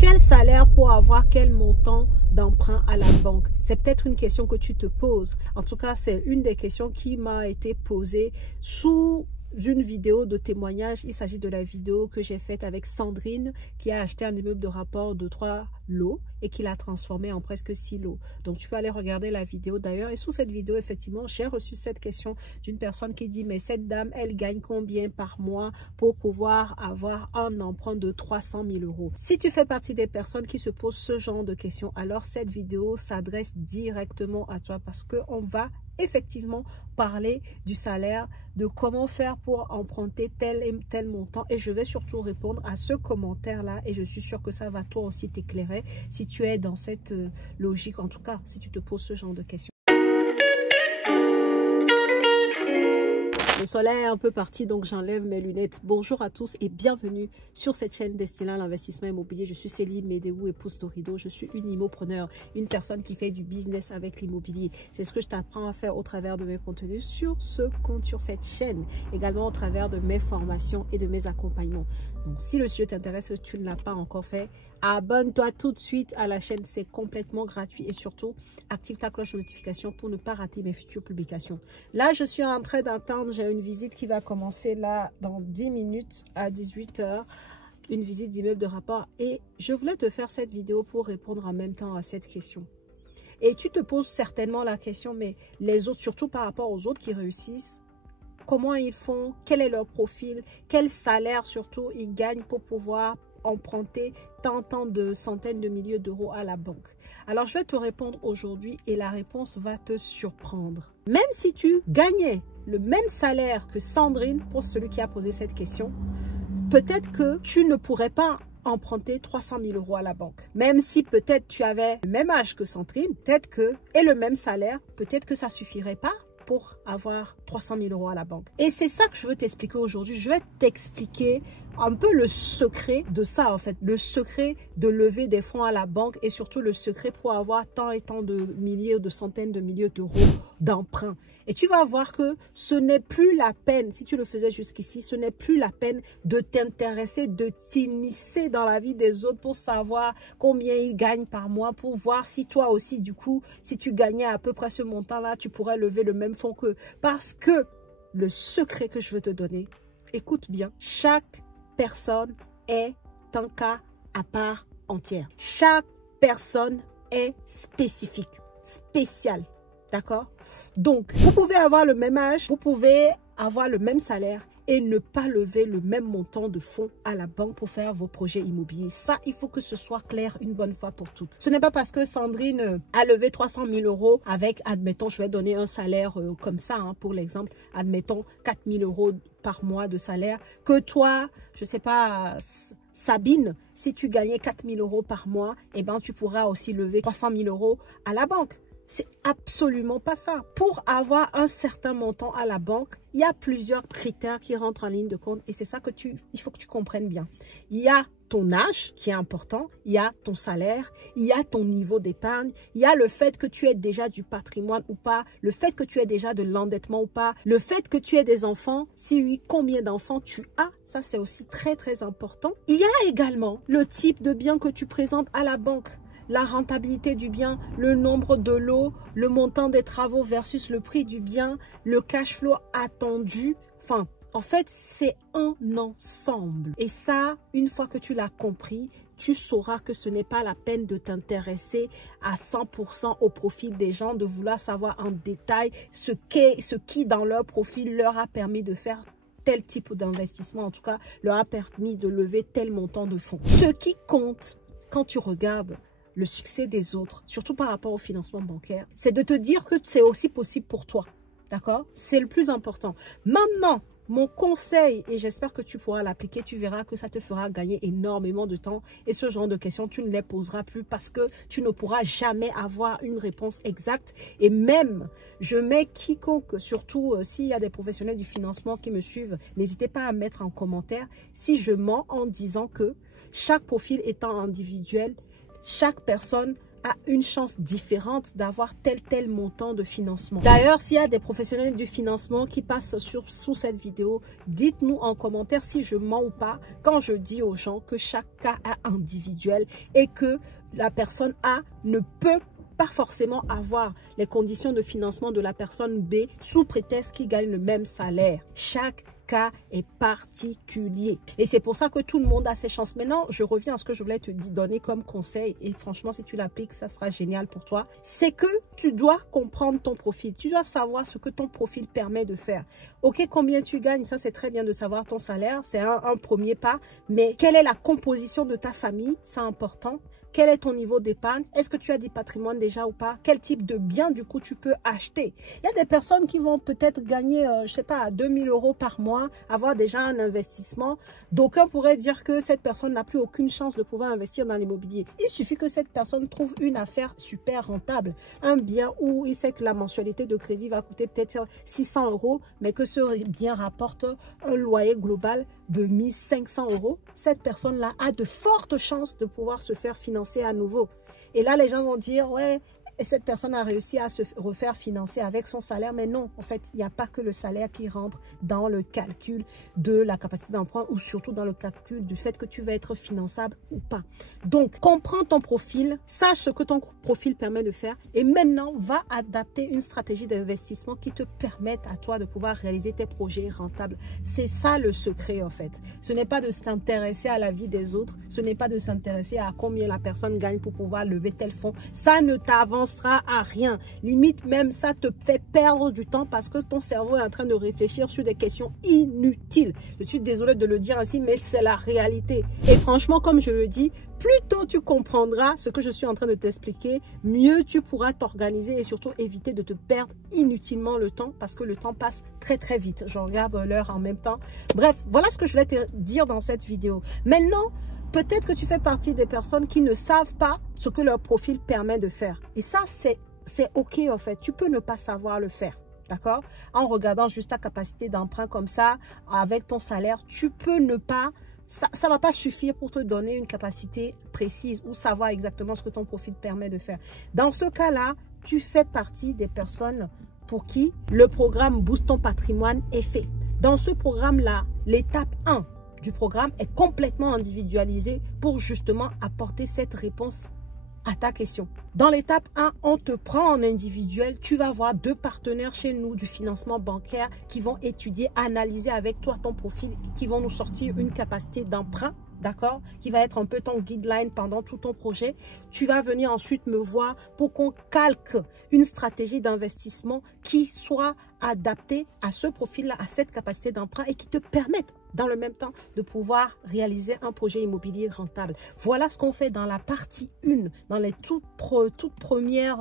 Quel salaire pour avoir quel montant d'emprunt à la banque? C'est peut-être une question que tu te poses. En tout cas, c'est une des questions qui m'a été posée sous une vidéo de témoignage. Il s'agit de la vidéo que j'ai faite avec Sandrine qui a acheté un immeuble de rapport de 3 lots et qui l'a transformé en presque 6 lots. Donc tu peux aller regarder la vidéo d'ailleurs. Et sous cette vidéo, effectivement, j'ai reçu cette question d'une personne qui dit: mais cette dame, elle gagne combien par mois pour pouvoir avoir un emprunt de 300 000 euros? Si tu fais partie des personnes qui se posent ce genre de questions, alors cette vidéo s'adresse directement à toi parce qu'on va effectivement parler du salaire, de comment faire pour emprunter tel et tel montant, et je vais surtout répondre à ce commentaire là et je suis sûre que ça va toi aussi t'éclairer si tu es dans cette logique, en tout cas si tu te poses ce genre de questions. Le soleil est un peu parti, donc j'enlève mes lunettes. Bonjour à tous et bienvenue sur cette chaîne destinée à l'investissement immobilier. Je suis Céline Médéou, épouse d'Orido. Je suis une immopreneur, une personne qui fait du business avec l'immobilier. C'est ce que je t'apprends à faire au travers de mes contenus sur ce compte, sur cette chaîne. Également au travers de mes formations et de mes accompagnements. Donc si le sujet t'intéresse et que tu ne l'as pas encore fait, abonne-toi tout de suite à la chaîne. C'est complètement gratuit et surtout, active ta cloche de notification pour ne pas rater mes futures publications. Là, je suis en train d'attendre. J'ai une visite qui va commencer là dans 10 minutes à 18 h. Une visite d'immeuble de rapport. Et je voulais te faire cette vidéo pour répondre en même temps à cette question. Et tu te poses certainement la question, mais les autres, surtout par rapport aux autres qui réussissent, comment ils font, quel est leur profil, quel salaire surtout ils gagnent pour pouvoir emprunter tant de centaines de milliers d'euros à la banque. Alors je vais te répondre aujourd'hui et la réponse va te surprendre. Même si tu gagnais le même salaire que Sandrine, pour celui qui a posé cette question, peut-être que tu ne pourrais pas emprunter 300 000 euros à la banque. Même si peut-être tu avais le même âge que Sandrine, peut-être que, et le même salaire, peut-être que ça suffirait pas pour avoir 300 000 euros à la banque. Et c'est ça que je veux t'expliquer aujourd'hui. Je vais t'expliquer un peu le secret de ça, en fait. Le secret de lever des fonds à la banque et surtout le secret pour avoir tant et tant de milliers, de centaines de milliers d'euros d'emprunt. Et tu vas voir que ce n'est plus la peine, si tu le faisais jusqu'ici, ce n'est plus la peine de t'intéresser, de t'immiscer dans la vie des autres pour savoir combien ils gagnent par mois, pour voir si toi aussi, du coup, si tu gagnais à peu près ce montant-là, tu pourrais lever le même fonds qu'eux. Parce que le secret que je veux te donner, écoute bien, chaque personne est un cas à part entière. Chaque personne est spécifique, spéciale. D'accord? Donc, vous pouvez avoir le même âge, vous pouvez avoir le même salaire et ne pas lever le même montant de fonds à la banque pour faire vos projets immobiliers. Ça, il faut que ce soit clair une bonne fois pour toutes. Ce n'est pas parce que Sandrine a levé 300 000 euros avec, admettons, je vais donner un salaire comme ça, hein, pour l'exemple, admettons 4 000 euros par mois de salaire, que toi, je ne sais pas, Sabine, si tu gagnais 4 000 euros par mois, eh ben, tu pourras aussi lever 300 000 euros à la banque. C'est absolument pas ça. Pour avoir un certain montant à la banque, il y a plusieurs critères qui rentrent en ligne de compte et c'est ça que il faut que tu comprennes bien. Il y a ton âge qui est important, il y a ton salaire, il y a ton niveau d'épargne, il y a le fait que tu aies déjà du patrimoine ou pas, le fait que tu aies déjà de l'endettement ou pas, le fait que tu aies des enfants, si oui, combien d'enfants tu as, ça c'est aussi très très important. Il y a également le type de bien que tu présentes à la banque. La rentabilité du bien, le nombre de lots, le montant des travaux versus le prix du bien, le cash flow attendu. Enfin, en fait, c'est un ensemble. Et ça, une fois que tu l'as compris, tu sauras que ce n'est pas la peine de t'intéresser à 100% au profil des gens, de vouloir savoir en détail ce qui dans leur profil leur a permis de faire tel type d'investissement, en tout cas, leur a permis de lever tel montant de fonds. Ce qui compte quand tu regardes le succès des autres, surtout par rapport au financement bancaire, c'est de te dire que c'est aussi possible pour toi. D'accord? C'est le plus important. Maintenant, mon conseil, et j'espère que tu pourras l'appliquer, tu verras que ça te fera gagner énormément de temps et ce genre de questions, tu ne les poseras plus parce que tu ne pourras jamais avoir une réponse exacte. Et même, je mets quiconque, surtout s'il y a des professionnels du financement qui me suivent, n'hésitez pas à mettre en commentaire si je mens en disant que chaque profil étant individuel, chaque personne a une chance différente d'avoir tel montant de financement. D'ailleurs, s'il y a des professionnels du financement qui passent sous cette vidéo, dites-nous en commentaire si je mens ou pas quand je dis aux gens que chaque cas est individuel et que la personne A ne peut pas forcément avoir les conditions de financement de la personne B sous prétexte qu'il gagne le même salaire. Chaque cas est particulier. Et c'est pour ça que tout le monde a ses chances. Maintenant, je reviens à ce que je voulais te donner comme conseil. Et franchement, si tu l'appliques, ça sera génial pour toi. C'est que tu dois comprendre ton profil. Tu dois savoir ce que ton profil permet de faire. Ok, combien tu gagnes, ça c'est très bien de savoir ton salaire. C'est un premier pas. Mais quelle est la composition de ta famille? C'est important. Quel est ton niveau d'épargne? Est-ce que tu as du patrimoine déjà ou pas? Quel type de bien du coup tu peux acheter? Il y a des personnes qui vont peut-être gagner, je sais pas, 2000 € par mois, avoir déjà un investissement. D'aucuns pourraient dire que cette personne n'a plus aucune chance de pouvoir investir dans l'immobilier. Il suffit que cette personne trouve une affaire super rentable. Un bien où il sait que la mensualité de crédit va coûter peut-être 600 €, mais que ce bien rapporte un loyer global de 1500 €. Cette personne-là a de fortes chances de pouvoir se faire financer à nouveau. Et là, les gens vont dire, ouais, cette personne a réussi à se refaire financer avec son salaire. Mais non, en fait, il n'y a pas que le salaire qui rentre dans le calcul de la capacité d'emprunt ou surtout dans le calcul du fait que tu vas être finançable ou pas. Donc, comprends ton profil, sache ce que ton profil permet de faire et maintenant, va adapter une stratégie d'investissement qui te permette à toi de pouvoir réaliser tes projets rentables. C'est ça le secret, en fait. Ce n'est pas de s'intéresser à la vie des autres, ce n'est pas de s'intéresser à combien la personne gagne pour pouvoir lever tel fonds. Ça ne t'avance à rien. Limite même ça te fait perdre du temps parce que ton cerveau est en train de réfléchir sur des questions inutiles. Je suis désolée de le dire ainsi, mais c'est la réalité. Et franchement, comme je le dis, plus tôt tu comprendras ce que je suis en train de t'expliquer, mieux tu pourras t'organiser et surtout éviter de te perdre inutilement le temps parce que le temps passe très vite. Je regarde l'heure en même temps. Bref, voilà ce que je voulais te dire dans cette vidéo. Maintenant, peut-être que tu fais partie des personnes qui ne savent pas ce que leur profil permet de faire. Et ça, c'est OK en fait. Tu peux ne pas savoir le faire. D'accord? En regardant juste ta capacité d'emprunt comme ça, avec ton salaire, tu peux ne pas... Ça ne va pas suffire pour te donner une capacité précise ou savoir exactement ce que ton profil permet de faire. Dans ce cas-là, tu fais partie des personnes pour qui le programme Boost ton patrimoine est fait. Dans ce programme-là, l'étape 1 du programme est complètement individualisé pour justement apporter cette réponse à ta question. Dans l'étape 1, on te prend en individuel. Tu vas avoir 2 partenaires chez nous du financement bancaire qui vont étudier, analyser avec toi ton profil, qui vont nous sortir une capacité d'emprunt, d'accord, qui va être un peu ton guideline pendant tout ton projet. Tu vas venir ensuite me voir pour qu'on calque une stratégie d'investissement qui soit adaptée à ce profil-là, à cette capacité d'emprunt et qui te permette dans le même temps de pouvoir réaliser un projet immobilier rentable. Voilà ce qu'on fait dans la partie 1, dans les tout premiers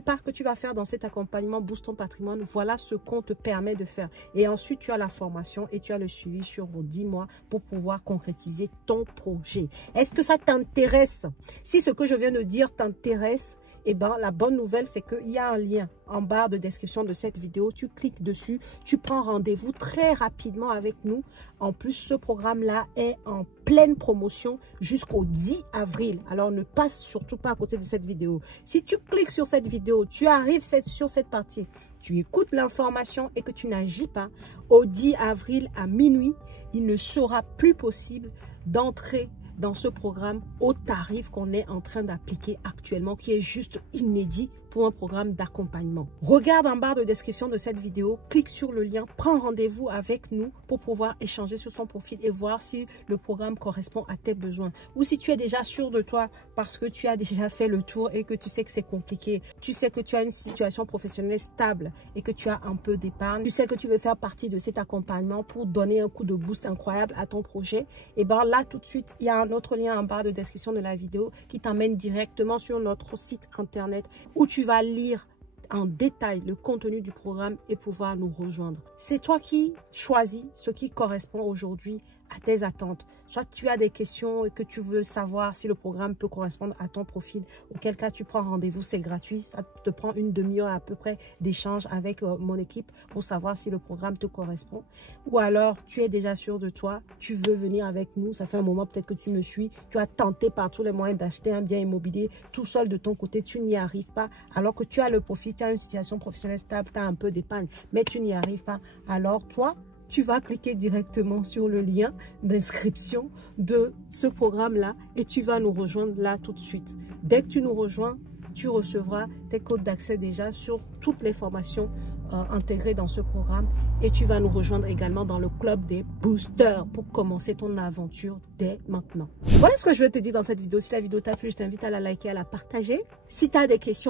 pas que tu vas faire dans cet accompagnement Boost ton patrimoine. Voilà ce qu'on te permet de faire. Et ensuite, tu as la formation et tu as le suivi sur vos 10 mois pour pouvoir concrétiser ton projet. Est-ce que ça t'intéresse? Si ce que je viens de dire t'intéresse, eh bien, la bonne nouvelle, c'est qu'il y a un lien en barre de description de cette vidéo. Tu cliques dessus, tu prends rendez-vous très rapidement avec nous. En plus, ce programme-là est en pleine promotion jusqu'au 10 avril. Alors, ne passe surtout pas à côté de cette vidéo. Si tu cliques sur cette vidéo, tu arrives sur cette partie, tu écoutes l'information et que tu n'agis pas, au 10 avril à minuit, il ne sera plus possible d'entrer dans ce programme au tarif qu'on est en train d'appliquer actuellement, qui est juste inédit pour un programme d'accompagnement. Regarde en barre de description de cette vidéo, clique sur le lien, prends rendez-vous avec nous pour pouvoir échanger sur ton profil et voir si le programme correspond à tes besoins. Ou si tu es déjà sûr de toi parce que tu as déjà fait le tour et que tu sais que c'est compliqué, tu sais que tu as une situation professionnelle stable et que tu as un peu d'épargne, tu sais que tu veux faire partie de cet accompagnement pour donner un coup de boost incroyable à ton projet, et bien là tout de suite, il y a un autre lien en barre de description de la vidéo qui t'emmène directement sur notre site internet où tu vas lire en détail le contenu du programme et pouvoir nous rejoindre. C'est toi qui choisis ce qui correspond aujourd'hui à tes attentes. Soit tu as des questions et que tu veux savoir si le programme peut correspondre à ton profil, auquel cas tu prends rendez-vous, c'est gratuit. Ça te prend une demi-heure à peu près d'échange avec mon équipe pour savoir si le programme te correspond. Ou alors, tu es déjà sûr de toi, tu veux venir avec nous, ça fait un moment peut-être que tu me suis, tu as tenté par tous les moyens d'acheter un bien immobilier tout seul de ton côté, tu n'y arrives pas, alors que tu as le profil, tu as une situation professionnelle stable, tu as un peu d'épargne, mais tu n'y arrives pas. Alors toi, tu vas cliquer directement sur le lien d'inscription de ce programme-là et tu vas nous rejoindre là tout de suite. Dès que tu nous rejoins, tu recevras tes codes d'accès déjà sur toutes les formations intégrées dans ce programme et tu vas nous rejoindre également dans le club des boosters pour commencer ton aventure dès maintenant. Voilà ce que je veux te dire dans cette vidéo. Si la vidéo t'a plu, je t'invite à la liker, à la partager. Si tu as des questions,